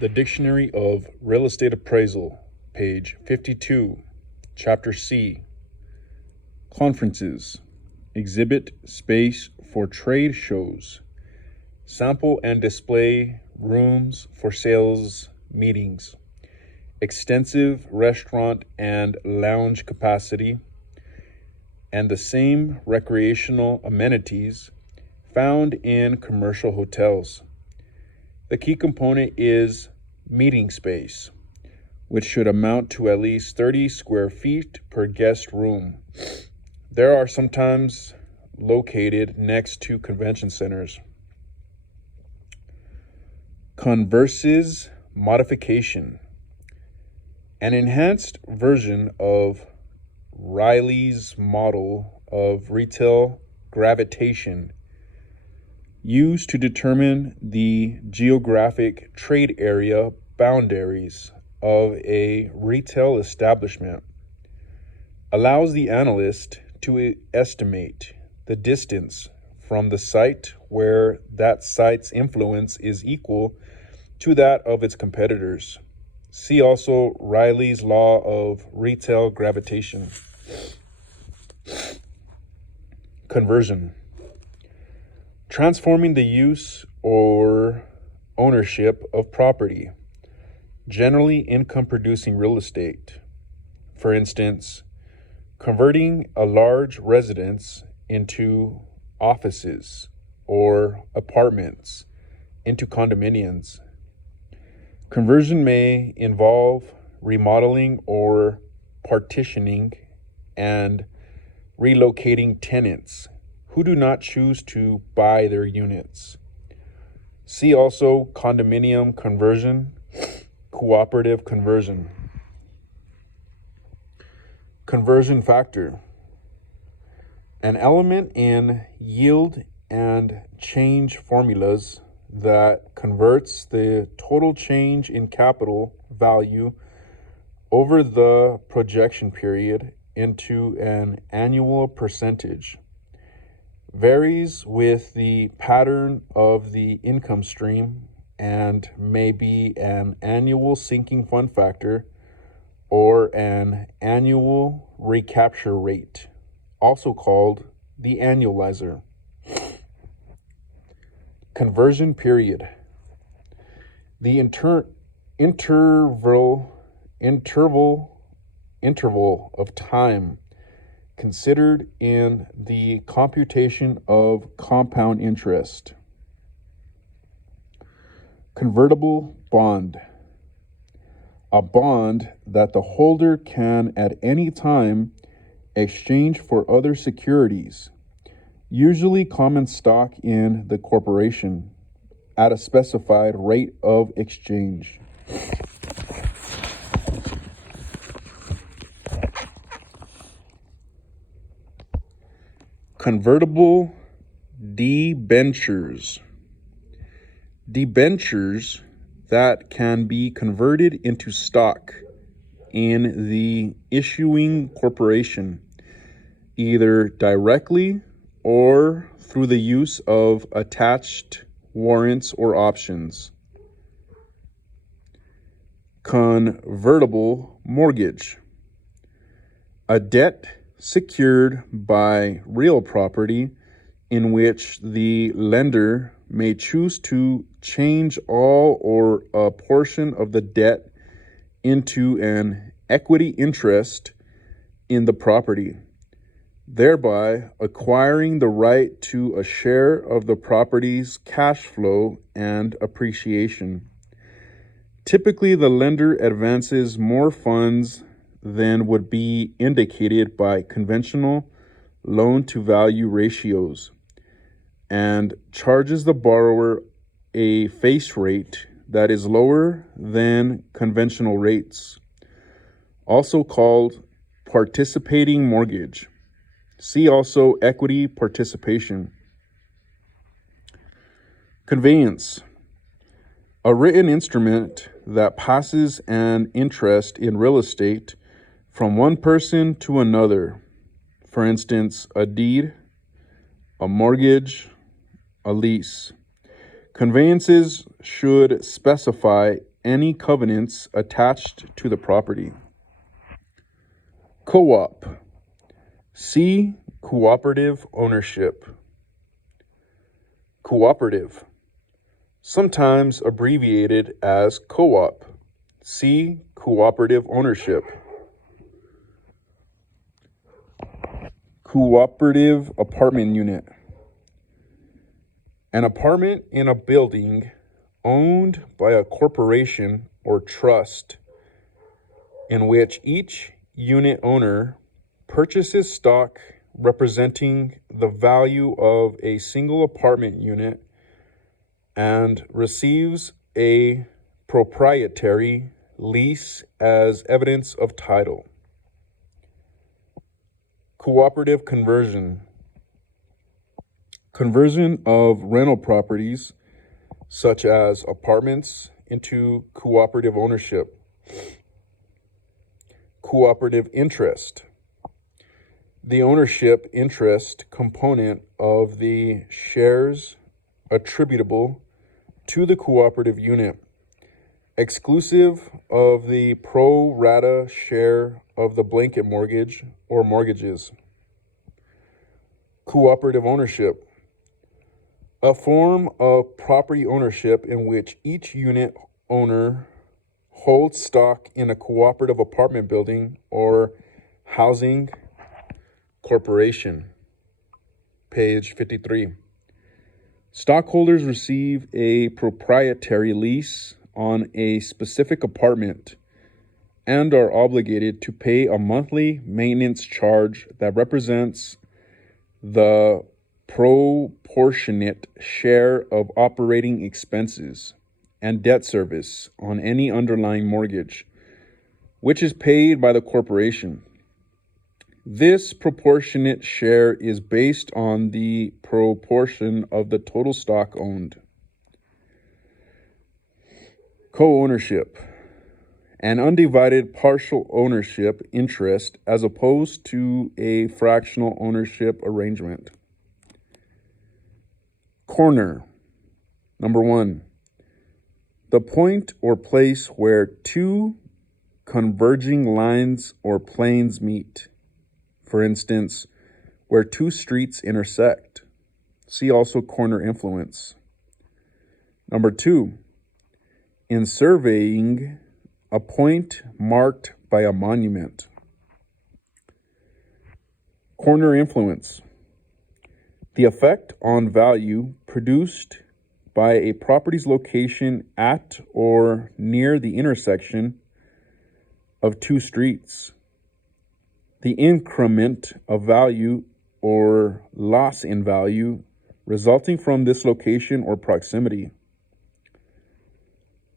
The Dictionary of Real Estate Appraisal, page 52, Chapter C. Conferences. Exhibit space for trade shows. Sample and display rooms for sales meetings. Extensive restaurant and lounge capacity, and the same recreational amenities found in commercial hotels. The key component is meeting space, which should amount to at least 30 square feet per guest room. There are sometimes located next to convention centers. Converse's modification. An enhanced version of Riley's model of retail gravitation used to determine the geographic trade area boundaries of a retail establishment, allows the analyst to estimate the distance from the site where that site's influence is equal to that of its competitors. See also Riley's law of retail gravitation. Conversion. Transforming the use or ownership of property, generally income-producing real estate. For instance, converting a large residence into offices or apartments into condominiums. Conversion may involve remodeling or partitioning and relocating tenants who do not choose to buy their units. See also condominium conversion, cooperative conversion. Conversion factor. An element in yield and change formulas that converts the total change in capital value over the projection period into an annual percentage. Varies with the pattern of the income stream and may be an annual sinking fund factor or an annual recapture rate, also called the annualizer. Conversion period. The interval of time considered in the computation of compound interest. Convertible bond. A bond that the holder can at any time exchange for other securities, usually common stock in the corporation, at a specified rate of exchange. Convertible debentures. Debentures that can be converted into stock in the issuing corporation, either directly or through the use of attached warrants or options. Convertible mortgage. A debt secured by real property in which the lender may choose to change all or a portion of the debt into an equity interest in the property, thereby acquiring the right to a share of the property's cash flow and appreciation. Typically, the lender advances more funds than would be indicated by conventional loan-to-value ratios and charges the borrower a face rate that is lower than conventional rates, also called participating mortgage. See also equity participation. Conveyance. A written instrument that passes an interest in real estate from one person to another. For instance, a deed, a mortgage, a lease. Conveyances should specify any covenants attached to the property. Co-op. C. Cooperative ownership. Cooperative, sometimes abbreviated as co-op. C. Cooperative ownership. Cooperative apartment unit. An apartment in a building owned by a corporation or trust in which each unit owner purchases stock representing the value of a single apartment unit and receives a proprietary lease as evidence of title. Cooperative conversion. Conversion of rental properties such as apartments into cooperative ownership. Cooperative interest. The ownership interest component of the shares attributable to the cooperative unit, exclusive of the pro rata share of the blanket mortgage or mortgages. Cooperative ownership. A form of property ownership in which each unit owner holds stock in a cooperative apartment building or housing corporation. Page 53. Stockholders receive a proprietary lease on a specific apartment and are obligated to pay a monthly maintenance charge that represents the proportionate share of operating expenses and debt service on any underlying mortgage, which is paid by the corporation. This proportionate share is based on the proportion of the total stock owned. Co-ownership. An undivided partial ownership interest as opposed to a fractional ownership arrangement. Corner. Number 1. The point or place where two converging lines or planes meet. For instance, where two streets intersect. See also corner influence. Number 2. In surveying, a point marked by a monument. Corner influence. The effect on value produced by a property's location at or near the intersection of two streets. The increment of value or loss in value resulting from this location or proximity.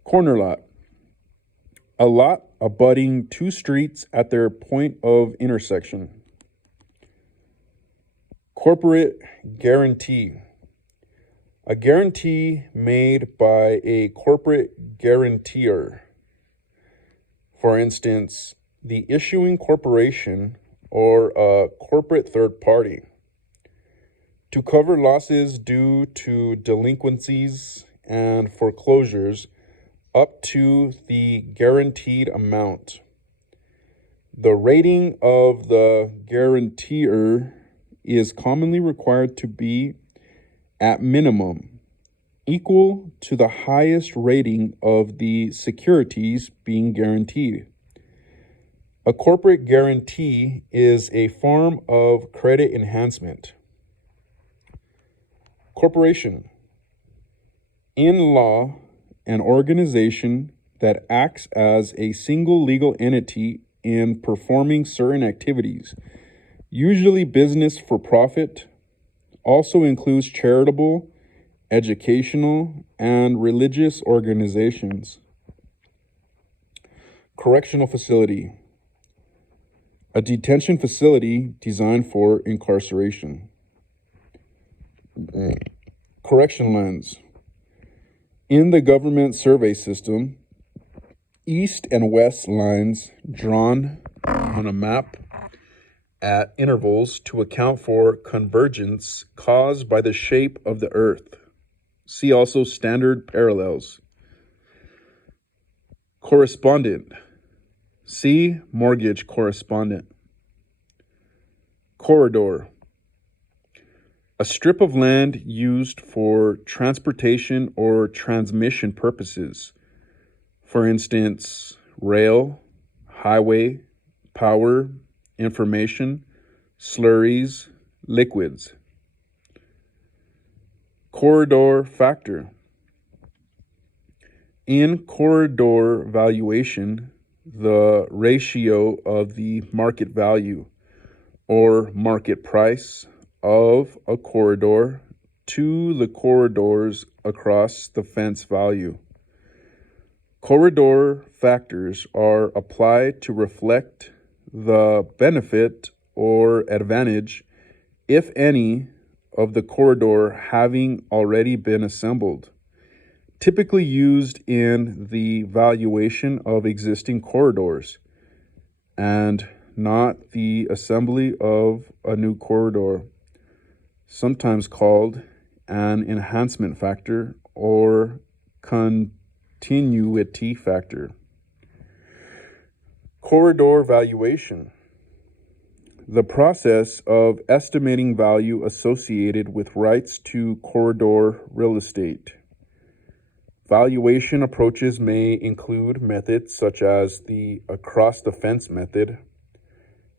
Corner lot. A lot abutting two streets at their point of intersection. Corporate guarantee. A guarantee made by a corporate guarantor. For instance, the issuing corporation or a corporate third party, to cover losses due to delinquencies and foreclosures up to the guaranteed amount. The rating of the guarantor is commonly required to be at minimum equal to the highest rating of the securities being guaranteed. A corporate guarantee is a form of credit enhancement. Corporation. In law, an organization that acts as a single legal entity in performing certain activities, usually business for profit, also includes charitable, educational, and religious organizations. Correctional facility. A detention facility designed for incarceration. Correction lines. In the government survey system, east and west lines drawn on a map at intervals to account for convergence caused by the shape of the earth. See also standard parallels. Correspondent. See mortgage correspondent. Corridor. A strip of land used for transportation or transmission purposes. For instance, rail, highway, power, information, slurries, liquids. Corridor factor. In corridor valuation, the ratio of the market value or market price of a corridor to the corridors across the fence value. Corridor factors are applied to reflect the benefit or advantage, if any, of the corridor having already been assembled, typically used in the valuation of existing corridors, and not the assembly of a new corridor, sometimes called an enhancement factor or continuity factor. Corridor valuation. The process of estimating value associated with rights to corridor real estate. Valuation approaches may include methods such as the across-the-fence method,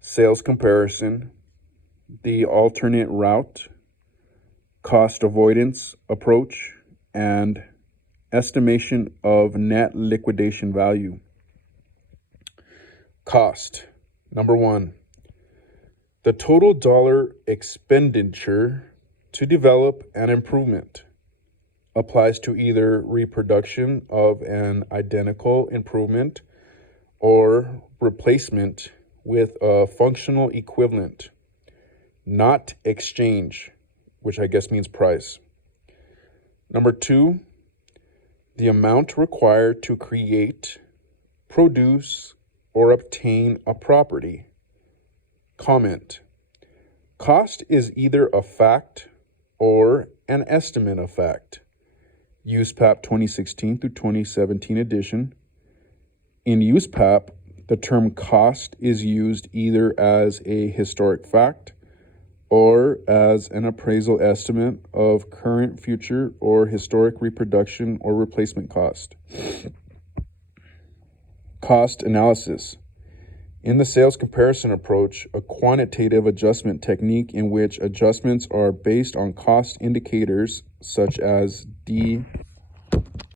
sales comparison, the alternate route, cost avoidance approach, and estimation of net liquidation value. Cost. Number 1. The total dollar expenditure to develop an improvement applies to either reproduction of an identical improvement or replacement with a functional equivalent, not exchange, which I guess means price. Number 2, the amount required to create, produce, or obtain a property. Comment. Cost is either a fact or an estimate of fact. USPAP 2016 through 2017 edition. In USPAP, the term cost is used either as a historic fact or as an appraisal estimate of current, future, or historic reproduction or replacement cost. Cost analysis. In the sales comparison approach, a quantitative adjustment technique in which adjustments are based on cost indicators such as D